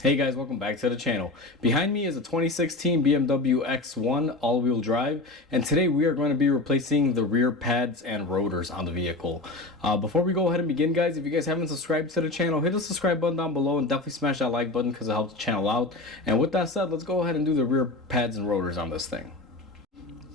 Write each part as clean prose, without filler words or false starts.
Hey guys, welcome back to the channel. Behind me is a 2016 BMW X1 all-wheel drive, and today we are going to be replacing the rear pads and rotors on the vehicle. Before we go ahead and begin, guys, if you guys haven't subscribed to the channel, hit the subscribe button down below and definitely smash that like button because it helps the channel out. And with that said, let's go ahead and do the rear pads and rotors on this thing.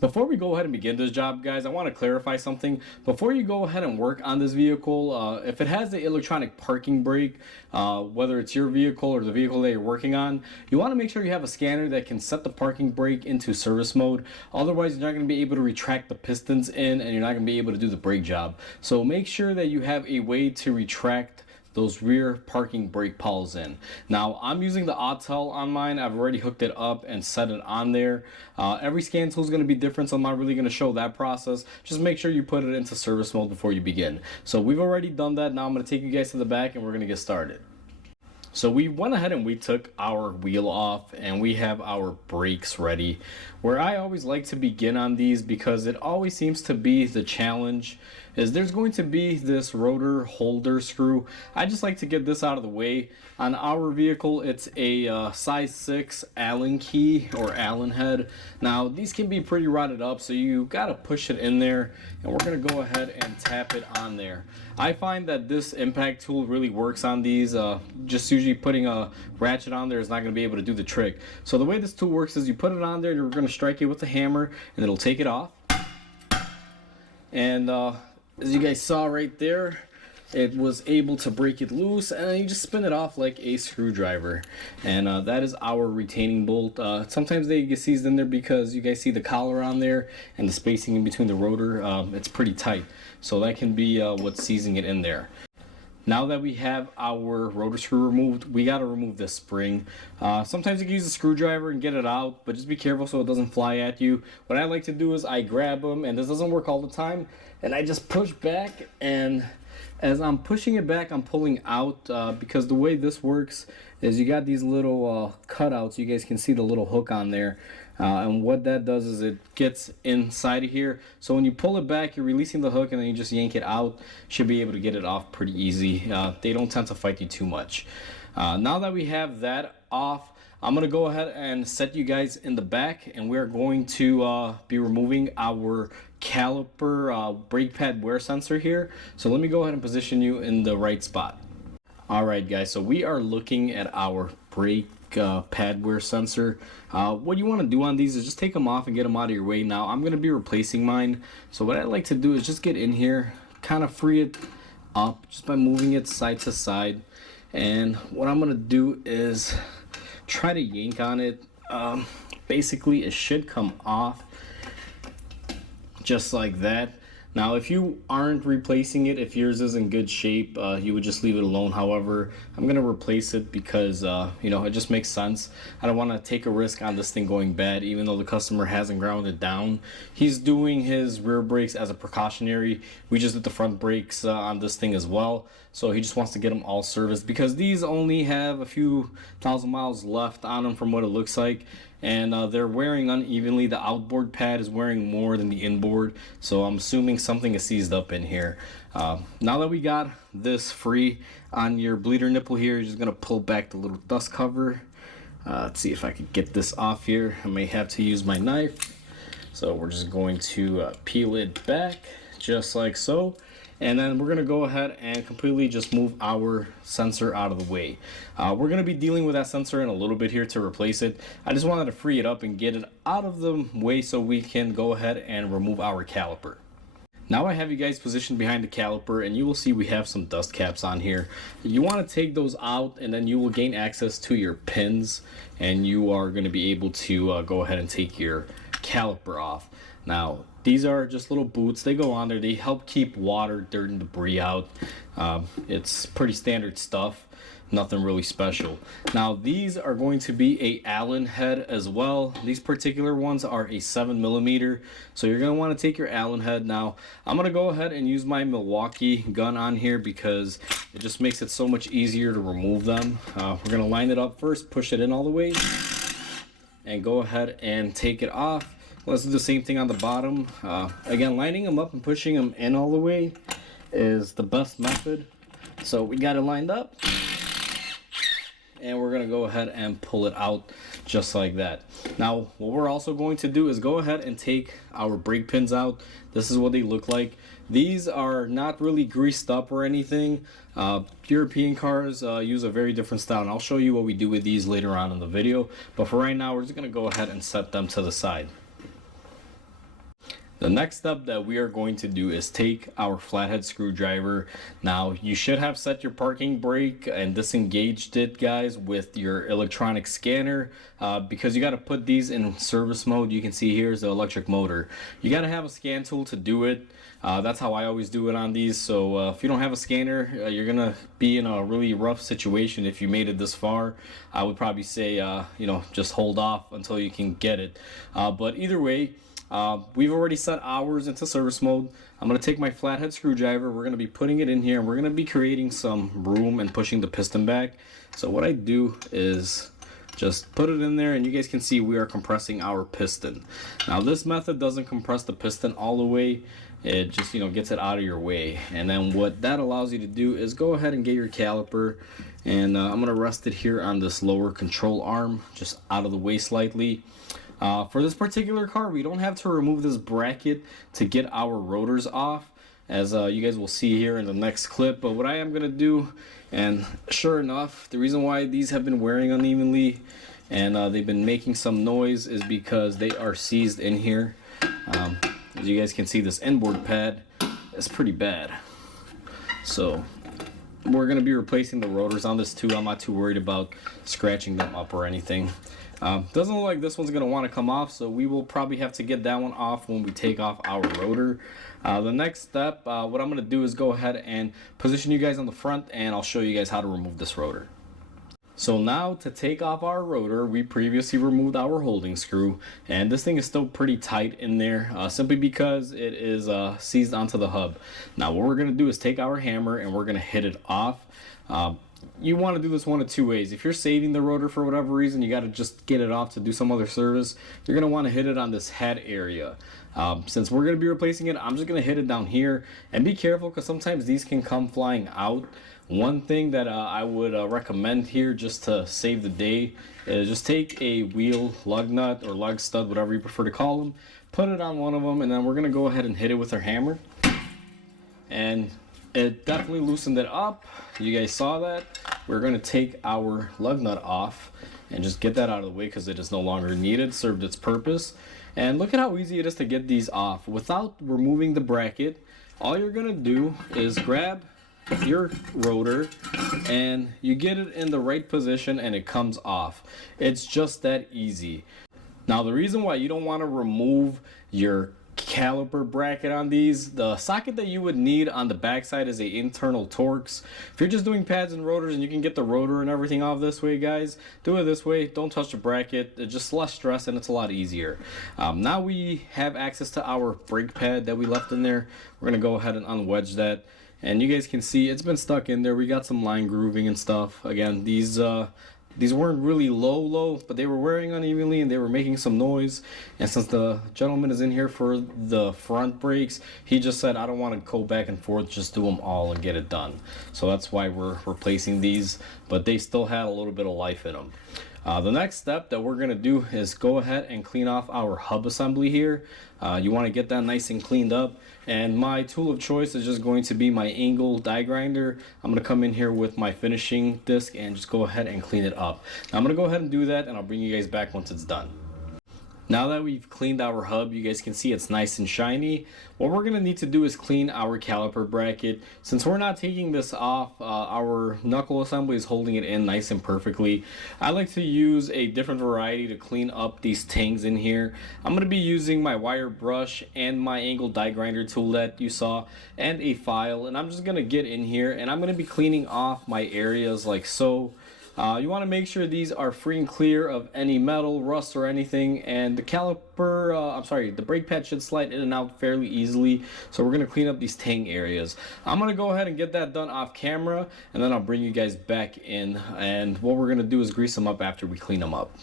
Before we go ahead and begin this job, guys, I want to clarify something. Before you go ahead and work on this vehicle, if it has the electronic parking brake, whether it's your vehicle or the vehicle that you're working on, you want to make sure you have a scanner that can set the parking brake into service mode. Otherwise, you're not going to be able to retract the pistons in and you're not going to be able to do the brake job. So make sure that you have a way to retract those rear parking brake pawls in. Now I'm using the Autel on mine. I've already hooked it up and set it on there. Every scan tool is going to be different, so I'm not really going to show that process. Just make sure you put it into service mode before you begin. So we've already done that. Now I'm going to take you guys to the back and we're going to get started. So we went ahead and we took our wheel off and we have our brakes ready. Where I always like to begin on these, because it always seems to be the challenge, is there's going to be this rotor holder screw. I just like to get this out of the way. On our vehicle, it's a size 6 Allen key or Allen head. Now these can be pretty rotted up, so you gotta push it in there, and we're gonna go ahead and tap it on there. I find that this impact tool really works on these. Just usually putting a ratchet on there is not going to be able to do the trick. So the way this tool works is you put it on there, you're going to strike it with a hammer and it'll take it off. And as you guys saw right there, it was able to break it loose, and then you just spin it off like a screwdriver. And that is our retaining bolt. Sometimes they get seized in there because you guys see the collar on there and the spacing in between the rotor. It's pretty tight, so that can be what's seizing it in there. Now that we have our rotor screw removed, we got to remove this spring. Sometimes you can use a screwdriver and get it out, but just be careful so it doesn't fly at you. What I like to do is I grab them, and this doesn't work all the time, and I just push back, and as I'm pushing it back, I'm pulling out, because the way this works is you got these little cutouts. You guys can see the little hook on there. And what that does is it gets inside of here. So when you pull it back, you're releasing the hook and then you just yank it out. Should be able to get it off pretty easy. They don't tend to fight you too much. Now that we have that off, I'm going to go ahead and set you guys in the back, and we're going to be removing our caliper brake pad wear sensor here. So let me go ahead and position you in the right spot. Alright guys, so we are looking at our brake pad wear sensor. What you want to do on these is just take them off and get them out of your way. Now I'm going to be replacing mine, so what I like to do is just get in here, kind of free it up just by moving it side to side, and what I'm going to do is try to yank on it. Basically it should come off just like that. Now if you aren't replacing it, if yours is in good shape, you would just leave it alone. However, I'm going to replace it because you know, it just makes sense. I don't want to take a risk on this thing going bad, even though the customer hasn't ground it down. He's doing his rear brakes as a precautionary. We just did the front brakes on this thing as well, so he just wants to get them all serviced because these only have a few thousand miles left on them from what it looks like. And they're wearing unevenly. The outboard pad is wearing more than the inboard, so I'm assuming something is seized up in here. Now that we got this free, on your bleeder nipple here, you're just gonna pull back the little dust cover. Let's see if I can get this off here. I may have to use my knife, so we're just going to peel it back just like so. And then we're going to go ahead and completely just move our sensor out of the way. We're going to be dealing with that sensor in a little bit here to replace it. I just wanted to free it up and get it out of the way so we can go ahead and remove our caliper. Now I have you guys positioned behind the caliper, and you will see we have some dust caps on here. You want to take those out, and then you will gain access to your pins, and you are going to be able to go ahead and take your caliper off. Now these are just little boots. They go on there. They help keep water, dirt, and debris out. It's pretty standard stuff. Nothing really special. Now these are going to be a Allen head as well. These particular ones are a 7mm. So you're going to want to take your Allen head. Now I'm going to go ahead and use my Milwaukee gun on here because it just makes it so much easier to remove them. We're going to line it up first, push it in all the way, and go ahead and take it off. Let's do the same thing on the bottom. Again, lining them up and pushing them in all the way is the best method. So we got it lined up, and we're going to go ahead and pull it out just like that. Now what we're also going to do is go ahead and take our brake pins out. This is what they look like. These are not really greased up or anything. European cars use a very different style, and I'll show you what we do with these later on in the video, but for right now we're just going to go ahead and set them to the side. The next step that we are going to do is take our flathead screwdriver. Now you should have set your parking brake and disengaged it, guys, with your electronic scanner, because you got to put these in service mode. You can see here's the electric motor. You got to have a scan tool to do it. That's how I always do it on these. So if you don't have a scanner, you're gonna be in a really rough situation. If you made it this far, I would probably say you know, just hold off until you can get it. But either way, we've already set ours into service mode. I'm going to take my flathead screwdriver. We're going to be putting it in here, and we're going to be creating some room and pushing the piston back. So what I do is just put it in there, and you guys can see we are compressing our piston. Now this method doesn't compress the piston all the way. It just, you know, gets it out of your way. And then what that allows you to do is go ahead and get your caliper, and I'm going to rest it here on this lower control arm, just out of the way slightly. For this particular car, we don't have to remove this bracket to get our rotors off, as you guys will see here in the next clip. But what I am going to do, and sure enough, the reason why these have been wearing unevenly and they've been making some noise is because they are seized in here. As you guys can see, this inboard pad is pretty bad. So we're going to be replacing the rotors on this too. I'm not too worried about scratching them up or anything. Doesn't look like this one's going to want to come off, so we will probably have to get that one off when we take off our rotor. The next step, what I'm going to do is go ahead and position you guys on the front, and I'll show you guys how to remove this rotor. So now to take off our rotor, we previously removed our holding screw, and this thing is still pretty tight in there, simply because it is seized onto the hub. Now what we're going to do is take our hammer and we're going to hit it off. You want to do this one of two ways. If you're saving the rotor for whatever reason, you got to just get it off to do some other service, you're going to want to hit it on this head area. Since we're going to be replacing it, I'm just going to hit it down here, and be careful because sometimes these can come flying out. One thing that I would recommend here, just to save the day, is just take a wheel lug nut or lug stud, whatever you prefer to call them, put it on one of them, and then we're going to go ahead and hit it with our hammer. And it definitely loosened it up. You guys saw that. We're going to take our lug nut off and just get that out of the way because it is no longer needed, served its purpose. And look at how easy it is to get these off without removing the bracket. All you're going to do is grab your rotor and you get it in the right position and it comes off. It's just that easy. Now the reason why you don't want to remove your caliper bracket on these, the socket that you would need on the backside is a internal Torx. If you're just doing pads and rotors and you can get the rotor and everything off this way, guys, do it this way. Don't touch the bracket. It's just less stress and it's a lot easier. Now we have access to our brake pad that we left in there. We're gonna go ahead and unwedge that, and you guys can see it's been stuck in there. We got some line grooving and stuff. Again, these weren't really low, but they were wearing unevenly and they were making some noise. And since the gentleman is in here for the front brakes, he just said, I don't want to go back and forth, just do them all and get it done. So that's why we're replacing these, but they still had a little bit of life in them. The next step that we're going to do is go ahead and clean off our hub assembly here. You want to get that nice and cleaned up, and my tool of choice is just going to be my angle die grinder. I'm going to come in here with my finishing disc and just go ahead and clean it up. Now I'm going to go ahead and do that, and I'll bring you guys back once it's done. Now that we've cleaned our hub, you guys can see it's nice and shiny. What we're going to need to do is clean our caliper bracket. Since we're not taking this off, our knuckle assembly is holding it in nice and perfectly. I like to use a different variety to clean up these tangs in here. I'm going to be using my wire brush and my angle die grinder tool that you saw, and a file, and I'm just going to get in here and I'm going to be cleaning off my areas like so. You want to make sure these are free and clear of any metal, rust, or anything, and the caliper, the brake pad should slide in and out fairly easily, so we're going to clean up these tang areas. I'm going to go ahead and get that done off camera, and then I'll bring you guys back in, and what we're going to do is grease them up after we clean them up.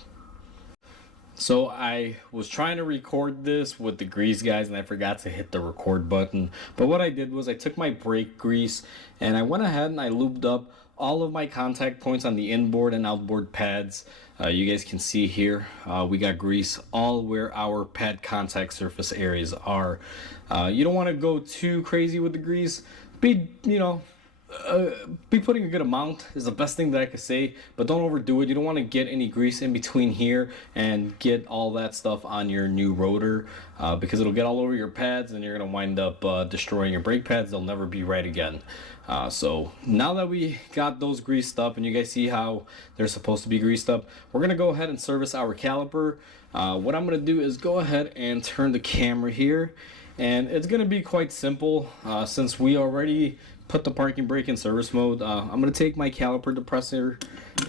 So I was trying to record this with the grease, guys, and I forgot to hit the record button. But what I did was I took my brake grease and I went ahead and I lubed up all of my contact points on the inboard and outboard pads. You guys can see here, we got grease all where our pad contact surface areas are. You don't want to go too crazy with the grease. Be putting a good amount is the best thing that I could say, but don't overdo it. You don't want to get any grease in between here and get all that stuff on your new rotor, because it'll get all over your pads and you're going to wind up destroying your brake pads. They'll never be right again. So now that we got those greased up and you guys see how they're supposed to be greased up, we're going to go ahead and service our caliper. What I'm going to do is go ahead and turn the camera here, and it's going to be quite simple since we already put the parking brake in service mode. I'm going to take my caliper depressor,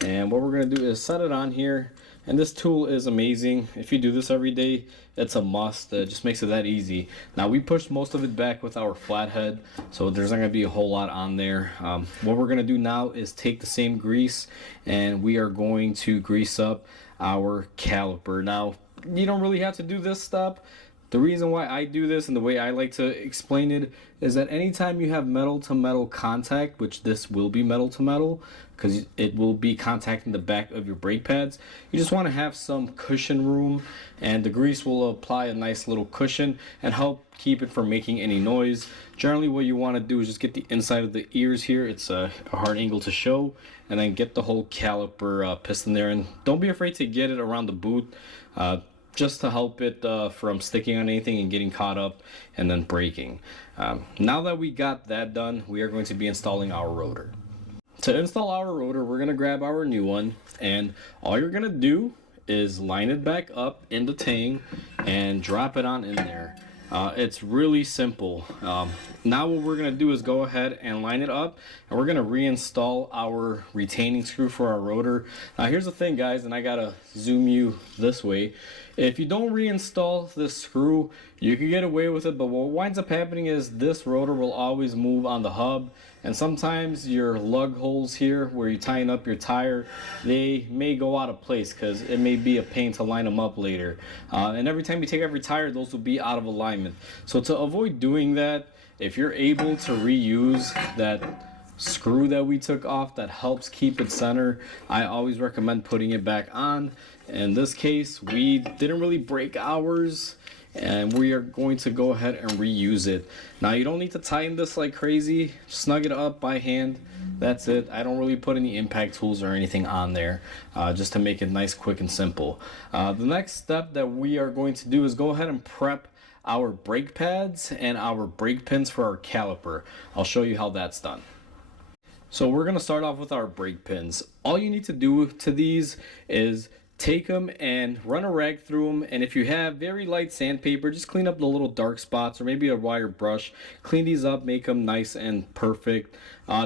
and what we're going to do is set it on here. And this tool is amazing. If you do this every day, it's a must. It just makes it that easy. Now, we pushed most of it back with our flathead, so there's not going to be a whole lot on there. What we're going to do now is take the same grease and we are going to grease up our caliper. Now, you don't really have to do this step. The reason why I do this and the way I like to explain it is that anytime you have metal to metal contact, which this will be metal to metal because it will be contacting the back of your brake pads, you just want to have some cushion room, and the grease will apply a nice little cushion and help keep it from making any noise. Generally what you want to do is just get the inside of the ears here. It's a hard angle to show, and then get the whole caliper piston there, and don't be afraid to get it around the boot. Just to help it from sticking on anything and getting caught up and then breaking. Now that we got that done, we are going to be installing our rotor. To install our rotor, we're going to grab our new one, and all you're going to do is line it back up in the tang and drop it on in there. It's really simple. Now what we're going to do is go ahead and line it up, and we're going to reinstall our retaining screw for our rotor. Now here's the thing, guys, and I gotta zoom you this way. If you don't reinstall this screw, you can get away with it, but what winds up happening is this rotor will always move on the hub, and sometimes your lug holes here where you're tying up your tire, they may go out of place because it may be a pain to line them up later. And every time you take every tire, those will be out of alignment. So to avoid doing that, if you're able to reuse that screw that we took off that helps keep it center, I always recommend putting it back on. In this case, we didn't really break ours, and we are going to go ahead and reuse it. Now you don't need to tighten this like crazy, snug it up by hand. That's it. I don't really put any impact tools or anything on there, just to make it nice, quick, and simple. The next step that we are going to do is go ahead and prep our brake pads and our brake pins for our caliper. I'll show you how that's done. So we're going to start off with our brake pins. All you need to do to these is take them and run a rag through them, and if you have very light sandpaper, just clean up the little dark spots, or maybe a wire brush. Clean these up, make them nice and perfect.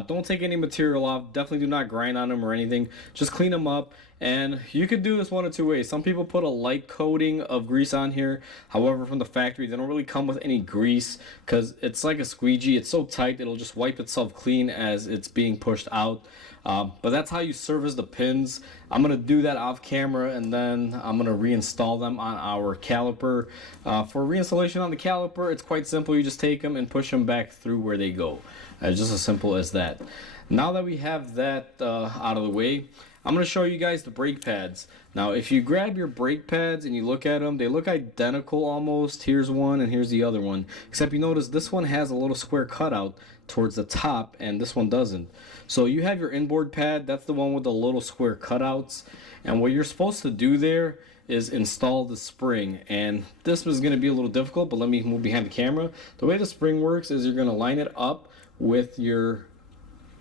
Don't take any material off. Definitely do not grind on them or anything. Just clean them up, and you could do this one of two ways. Some people put a light coating of grease on here. However, from the factory, they don't really come with any grease because it's like a squeegee. It's so tight it'll just wipe itself clean as it's being pushed out. But that's how you service the pins. I'm going to do that off camera, and then I'm going to reinstall them on our caliper. For reinstallation on the caliper, it's quite simple. You just take them and push them back through where they go. Just as simple as that. Now that we have that out of the way, I'm going to show you guys the brake pads. Now, if you grab your brake pads and you look at them, they look identical almost. Here's one and here's the other one. Except you notice this one has a little square cutout towards the top and this one doesn't. So you have your inboard pad, that's the one with the little square cutouts. And what you're supposed to do there is install the spring. And this was going to be a little difficult, but let me move behind the camera. The way the spring works is you're going to line it up with your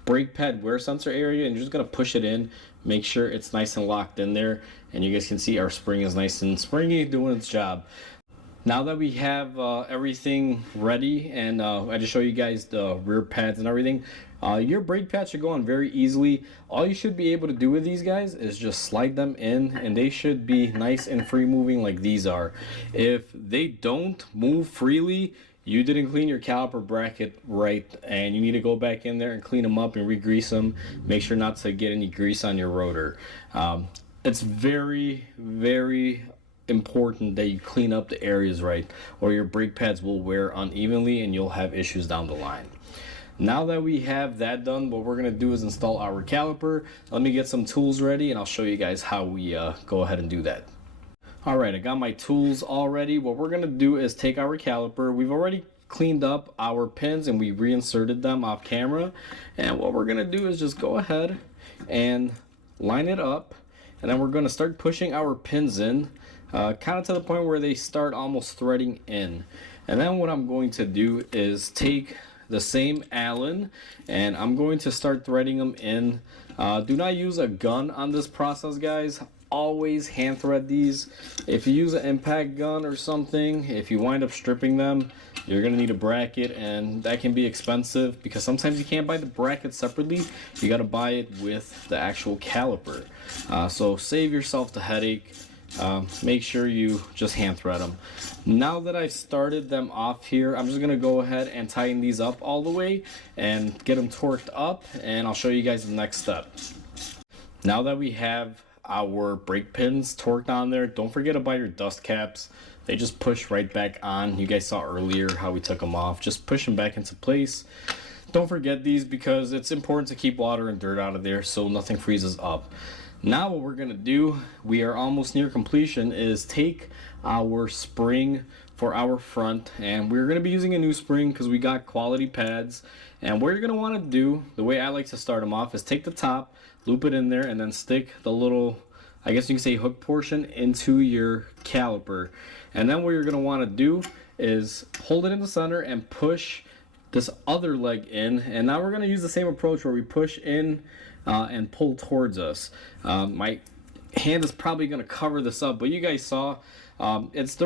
brake pad wear sensor area, and you're just going to push it in, make sure it's nice and locked in there, and you guys can see our spring is nice and springy, doing its job. Now that we have everything ready, and I just show you guys the rear pads and everything, your brake pads should go on very easily. All you should be able to do with these guys is just slide them in, and they should be nice and free moving like these are. If they don't move freely, you didn't clean your caliper bracket right, and you need to go back in there and clean them up and re-grease them. Make sure not to get any grease on your rotor. It's very, very important that you clean up the areas right, or your brake pads will wear unevenly and you'll have issues down the line. Now that we have that done, what we're gonna do is install our caliper. Let me get some tools ready and I'll show you guys how we go ahead and do that. All right, I got my tools all ready. What we're gonna do is take our caliper. We've already cleaned up our pins and we reinserted them off camera. And what we're gonna do is just go ahead and line it up. And then we're gonna start pushing our pins in, kind of to the point where they start almost threading in. And then what I'm going to do is take the same Allen and I'm going to start threading them in. Do not use a gun on this process, guys. Always hand thread these. If you use an impact gun or something, if you wind up stripping them, you're gonna need a bracket, and that can be expensive because sometimes you can't buy the bracket separately. You gotta buy it with the actual caliper. So save yourself the headache. Make sure you just hand thread them. Now that I've started them off here, I'm just gonna go ahead and tighten these up all the way and get them torqued up, and I'll show you guys the next step. Now that we have our brake pins torqued on there, don't forget to buy your dust caps. They just push right back on. You guys saw earlier how we took them off. Just push them back into place. Don't forget these because it's important to keep water and dirt out of there so nothing freezes up. Now what we're gonna do, we are almost near completion, is take our spring for our front, and we're gonna be using a new spring because we got quality pads. And what you're gonna wanna do, the way I like to start them off, is take the top, loop it in there, and then stick the little, I guess you can say, hook portion into your caliper. And then what you're gonna wanna do is hold it in the center and push this other leg in. And now we're gonna use the same approach where we push in and pull towards us. My hand is probably gonna cover this up, but you guys saw it's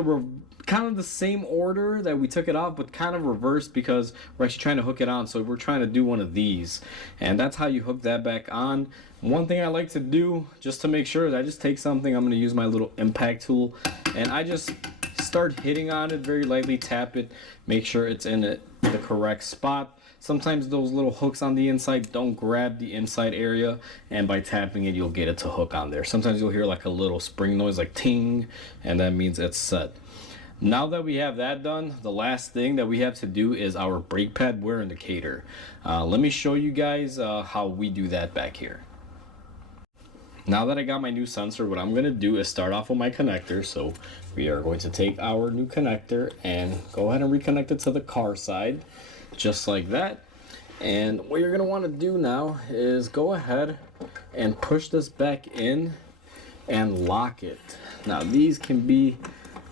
kind of the same order that we took it off, but kind of reversed because we're actually trying to hook it on. So we're trying to do one of these, and that's how you hook that back on. One thing I like to do just to make sure is I just take something, I'm going to use my little impact tool, and I just start hitting on it very lightly, tap it, make sure it's in the correct spot. Sometimes those little hooks on the inside don't grab the inside area, and by tapping it you'll get it to hook on there. Sometimes you'll hear like a little spring noise like ting, and that means it's set. Now that we have that done, the last thing that we have to do is our brake pad wear indicator. Let me show you guys how we do that back here. Now that I got my new sensor, what I'm going to do is start off with my connector. So we are going to take our new connector and go ahead and reconnect it to the car side, just like that. And what you're going to want to do now is go ahead and push this back in and lock it. Now these can be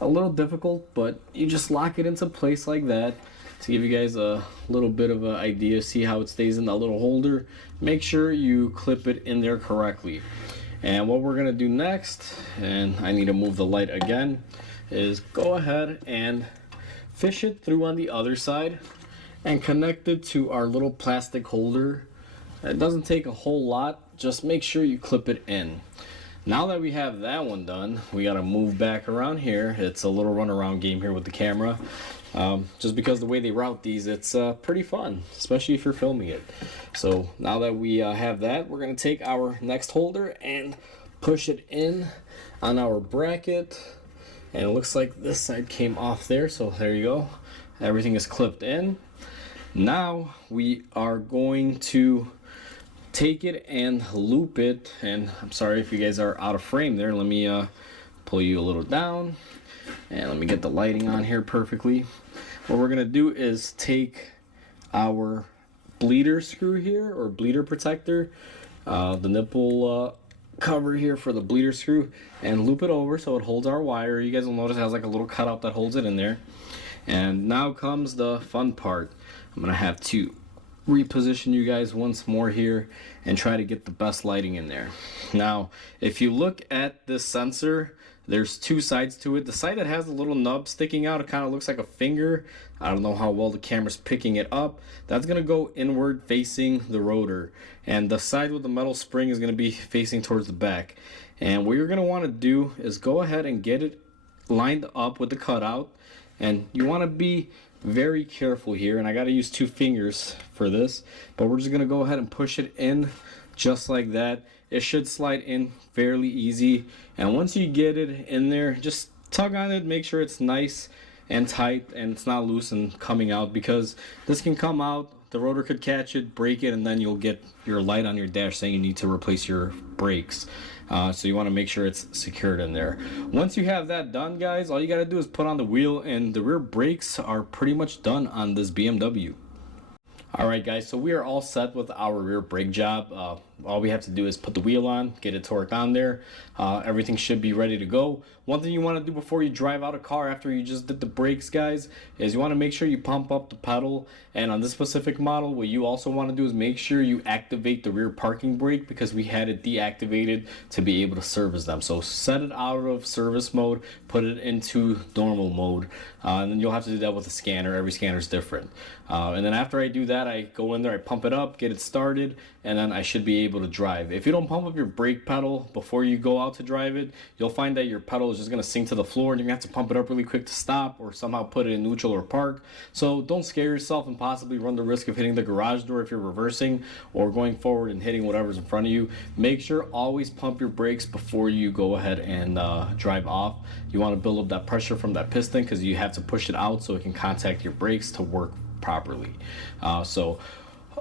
a little difficult, but you just lock it into place like that to give you guys a little bit of an idea. See how it stays in that little holder. Make sure you clip it in there correctly. And what we're gonna do next, and I need to move the light again, is go ahead and fish it through on the other side and connect it to our little plastic holder. It doesn't take a whole lot, just make sure you clip it in. Now that we have that one done, we gotta move back around here. It's a little runaround game here with the camera. Just because the way they route these, it's pretty fun, especially if you're filming it. So now that we have that, we're gonna take our next holder and push it in on our bracket. And it looks like this side came off there, so there you go. Everything is clipped in. Now we are going to take it and loop it, and I'm sorry if you guys are out of frame there. Let me pull you a little down and let me get the lighting on here perfectly. What we're gonna do is take our bleeder screw here, or bleeder protector, the nipple cover here for the bleeder screw, and loop it over so it holds our wire. You guys will notice it has like a little cutout that holds it in there. And now comes the fun part. I'm gonna have to reposition you guys once more here and try to get the best lighting in there. Now if you look at this sensor, there's two sides to it. The side that has the little nub sticking out, it kind of looks like a finger. I don't know how well the camera's picking it up. That's gonna go inward facing the rotor, and the side with the metal spring is gonna be facing towards the back. And what you're gonna want to do is go ahead and get it lined up with the cutout, and you want to be very careful here, and I got to use two fingers for this, but we're just gonna go ahead and push it in just like that. It should slide in fairly easy, and once you get it in there, just tug on it, make sure it's nice and tight and it's not loose and coming out, because this can come out the rotor could catch it, break it, and then you'll get your light on your dash saying you need to replace your brakes. So you want to make sure it's secured in there. Once you have that done, guys, all you got to do is put on the wheel, and the rear brakes are pretty much done on this BMW. Alright guys, so we are all set with our rear brake job. All we have to do is put the wheel on, get it torqued on there. Everything should be ready to go. One thing you want to do before you drive out a car after you just did the brakes, guys, is you want to make sure you pump up the pedal. And on this specific model, what you also want to do is make sure you activate the rear parking brake, because we had it deactivated to be able to service them. So set it out of service mode, put it into normal mode, and then you'll have to do that with a scanner. Every scanner is different. And then after I do that, I go in there, I pump it up, get it started, and then I should be able to drive. If you don't pump up your brake pedal before you go out to drive it, you'll find that your pedal is just going to sink to the floor, and you're going to have to pump it up really quick to stop, or somehow put it in neutral or park. So don't scare yourself and possibly run the risk of hitting the garage door if you're reversing or going forward and hitting whatever's in front of you. Make sure always pump your brakes before you go ahead and drive off. You want to build up that pressure from that piston, because you have to push it out so it can contact your brakes to work properly. So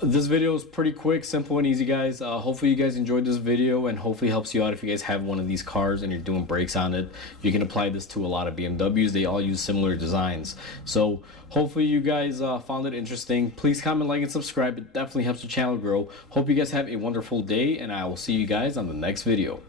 this video is pretty quick, simple, and easy, guys. Hopefully you guys enjoyed this video, and hopefully helps you out if you guys have one of these cars and you're doing brakes on it. You can apply this to a lot of BMWs. They all use similar designs. So hopefully you guys found it interesting. Please comment, like, and subscribe. It definitely helps the channel grow. Hope you guys have a wonderful day, and I will see you guys on the next video.